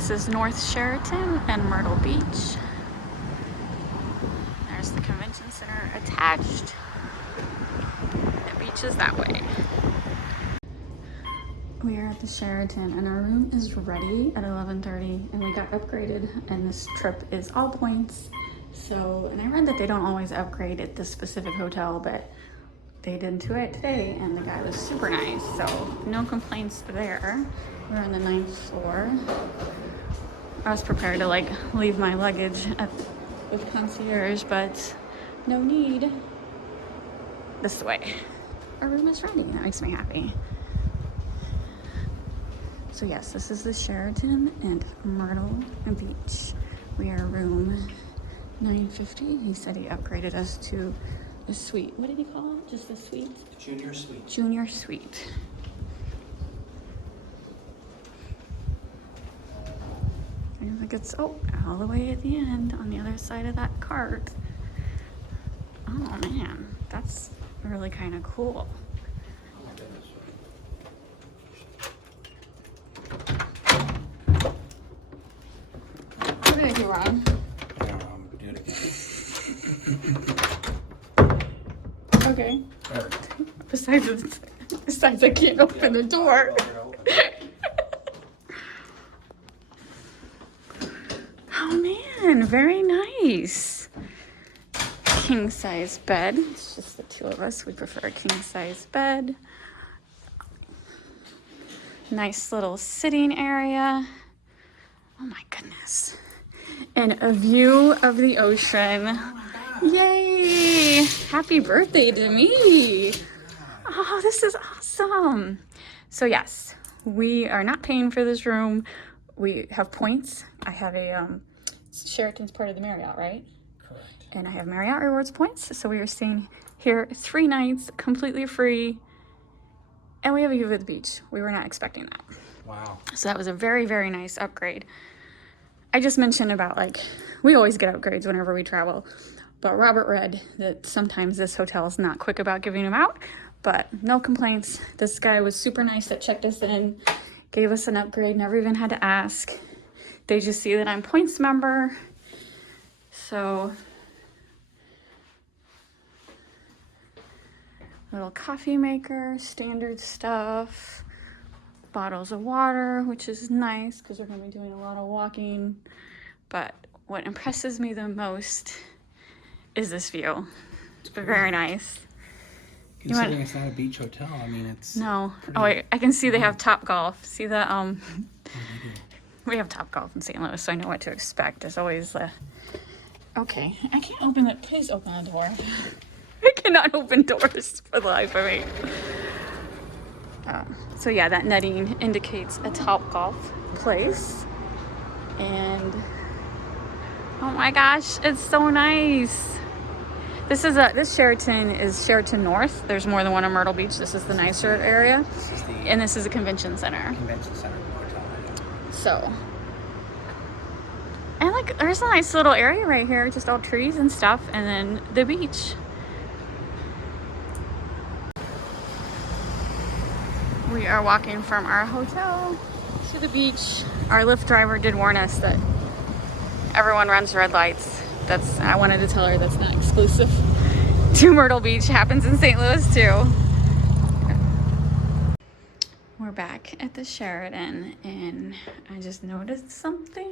This is North Sheraton and Myrtle Beach. There's the convention center attached. The beach is that way. We are at the Sheraton and our room is ready at 11:30 and we got upgraded, and this trip is all points. So, and I read that they don't always upgrade at this specific hotel, but they did to it today and the guy was super nice. So no complaints there. We're on the 9th floor. I was prepared to like leave my luggage with concierge, but no need. This way. Our room is ready. That makes me happy. So yes, this is the Sheraton and Myrtle Beach. We are room 950. He said he upgraded us to a suite. What did he call it? Just a suite? Junior suite. Junior suite. I think it's all the way at the end on the other side of that cart. Oh man, that's really kind of cool. Oh my goodness. What did I do wrong? Do it again. Okay. Besides I can't open the door. Oh man, very nice. King size bed. It's just the two of us. We prefer a king size bed. Nice little sitting area. Oh my goodness. And a view of the ocean. Oh, yay! Happy birthday to me. Oh, this is awesome. So yes, we are not paying for this room. We have points. I have a Sheraton's part of the Marriott, right? Correct. And I have Marriott rewards points. So we are staying here 3 nights, completely free. And we have a view of the beach. We were not expecting that. Wow. So that was a very, very nice upgrade. I just mentioned about like, we always get upgrades whenever we travel. But Robert read that sometimes this hotel is not quick about giving them out. But no complaints. This guy was super nice that checked us in, gave us an upgrade, never even had to ask. They just see that I'm points member. So, little coffee maker, standard stuff, bottles of water, which is nice because we're going to be doing a lot of walking. But what impresses me the most is this view. It's very nice. Considering it's not a beach hotel, I mean, it's... No. Oh, wait. I can see they have Top Golf. See the, Oh, they do. we have Top Golf in St. Louis, so I know what to expect. There's always okay. I can't open it. Please open the door. I cannot open doors for the life of me. So yeah, that netting indicates a Top Golf place. And oh my gosh, it's so nice. This Sheraton is Sheraton North. There's more than one in Myrtle Beach. This is the nicer area. And this is a convention center. Convention center hotel. So, and like, there's a nice little area right here, just all trees and stuff, and then the beach. We are walking from our hotel to the beach. Our Lyft driver did warn us that everyone runs red lights. I wanted to tell her that's not exclusive to Myrtle Beach. Happens in St. Louis too. We're back at the Sheraton and I just noticed something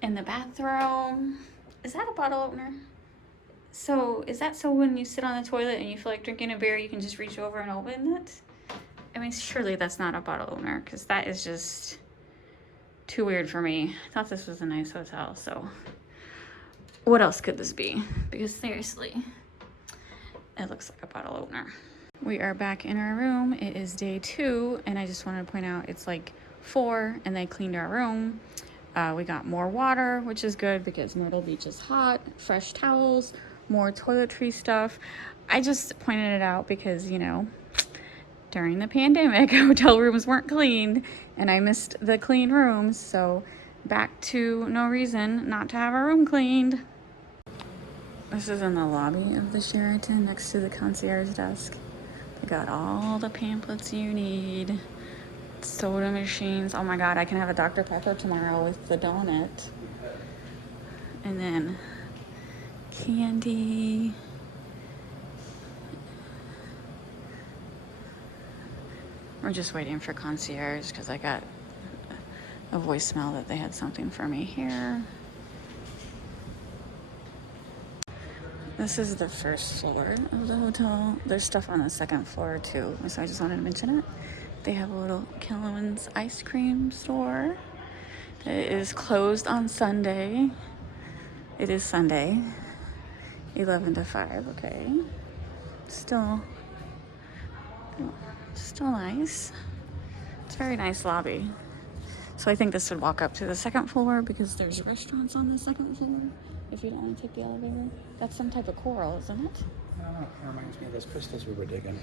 in the bathroom. Is that a bottle opener? So is that so when you sit on the toilet and you feel like drinking a beer, you can just reach over and open it? I mean, surely that's not a bottle opener because that is just too weird for me. I thought this was a nice hotel, so what else could this be? Because seriously, it looks like a bottle opener. We are back in our room. It is day 2, and I just wanted to point out it's like 4, and they cleaned our room. We got more water, which is good because Myrtle Beach is hot, fresh towels, more toiletry stuff. I just pointed it out because, you know, during the pandemic, hotel rooms weren't cleaned, and I missed the clean rooms, so back to no reason not to have a room cleaned. This is in the lobby of the Sheraton next to the concierge desk. They got all the pamphlets you need. Soda machines. Oh my god, I can have a Dr. Pepper tomorrow with the donut. And then candy. We're just waiting for concierge because I got a voicemail that they had something for me here. This is the first floor of the hotel. There's stuff on the second floor too, so I just wanted to mention it. They have a little Killowan's ice cream store. It is closed on Sunday. It is Sunday, 11 to 5, okay. Still nice. It's a very nice lobby. So I think this would walk up to the second floor because there's restaurants on the second floor. If you don't want to take the elevator, that's some type of coral, isn't it? I don't know. It reminds me of those crystals we were digging.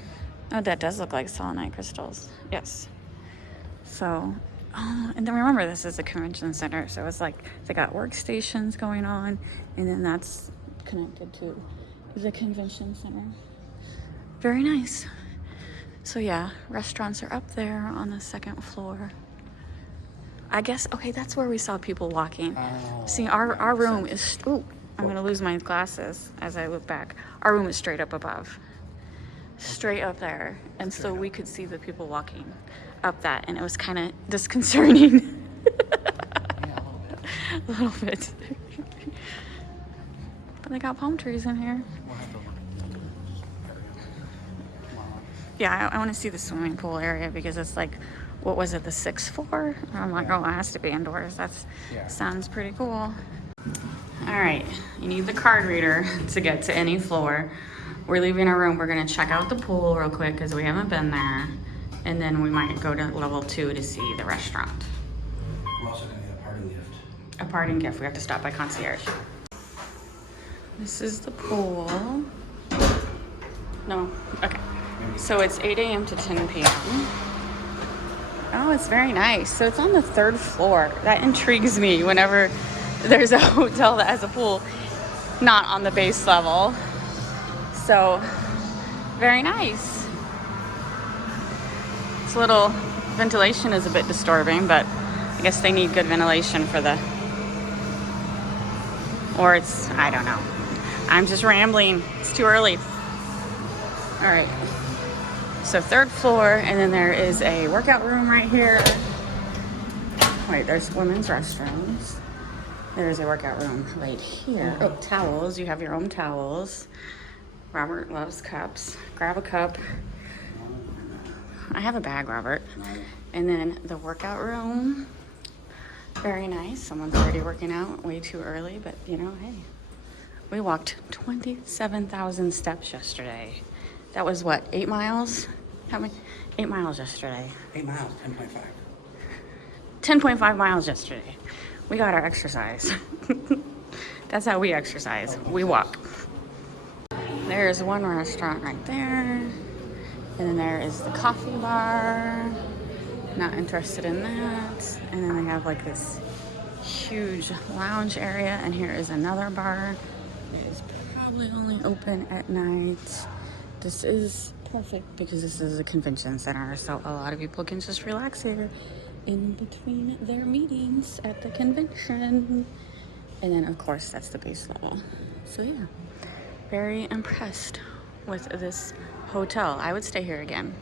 Oh, that does look like selenite crystals. Yes. So, and then remember, this is a convention center, so it's like they got workstations going on, and then that's connected to the convention center. Very nice. So yeah, restaurants are up there on the second floor. I guess, okay, that's where we saw people walking. Oh, see, our room is, ooh, I'm gonna lose my glasses as I look back. Our room is straight up above. Straight up there. And so we could see the people walking up that, and it was kind of disconcerting. Yeah, a little bit. But they got palm trees in here. We'll have to look at this area. Yeah, I want to see the swimming pool area because it's like, what was it, the 6th floor? I'm like, oh, it has to be indoors. Sounds pretty cool. All right, you need the card reader to get to any floor. We're leaving our room. We're gonna check out the pool real quick because we haven't been there. And then we might go to level 2 to see the restaurant. We're also gonna get a parting gift. A parting gift. We have to stop by concierge. This is the pool. No, okay. So it's 8 a.m. to 10 p.m. Oh, it's very nice. So it's on the 3rd floor. That intrigues me whenever there's a hotel that has a pool not on the base level. So, very nice. This little ventilation is a bit disturbing, but I guess they need good ventilation for the, or it's, I don't know. I'm just rambling. It's too early. All right. So 3rd floor, and then there is a workout room right here. Wait, there's women's restrooms. There's a workout room right here. Oh, towels. You have your own towels. Robert loves cups. Grab a cup. I have a bag, Robert. And then the workout room. Very nice. Someone's already working out way too early, but you know, hey. We walked 27,000 steps yesterday. That was what, 8 miles? How many? 8 miles yesterday. 8 miles, 10.5. 10.5 miles yesterday. We got our exercise. That's how we exercise. We walk. There's one restaurant right there. And then there is the coffee bar. Not interested in that. And then they have like this huge lounge area. And here is another bar. It is probably only open at night. This is perfect because this is a convention center, so a lot of people can just relax here in between their meetings at the convention. And then of course that's the base level. So yeah, very impressed with this hotel. I would stay here again.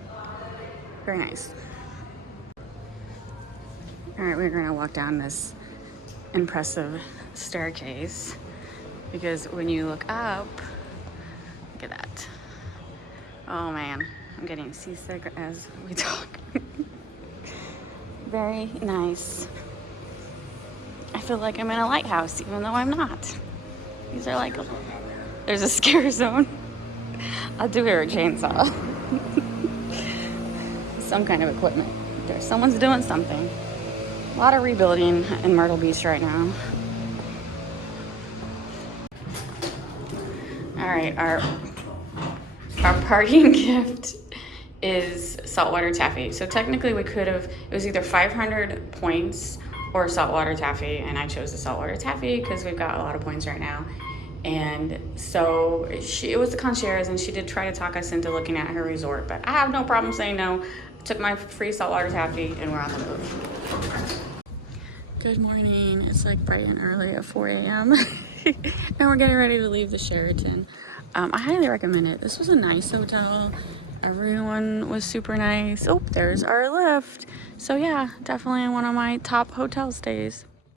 Very nice. All right, we're gonna walk down this impressive staircase because when you look up, look at that. Oh man, I'm getting seasick as we talk. Very nice. I feel like I'm in a lighthouse, even though I'm not. These are like, there's a scare zone. I'll do here a chainsaw. Some kind of equipment. Someone's doing something. A lot of rebuilding in Myrtle Beach right now. All right, our parting gift is saltwater taffy. So technically we could have, it was either 500 points or saltwater taffy, and I chose the saltwater taffy because we've got a lot of points right now. And so it was the concierge, and she did try to talk us into looking at her resort, but I have no problem saying no took my free saltwater taffy, and we're on the move. Good morning. It's like bright and early at 4 a.m. Now we're getting ready to leave the Sheraton. I highly recommend it. This was a nice hotel. Everyone was super nice. Oh, there's our lift. So yeah, definitely one of my top hotel stays.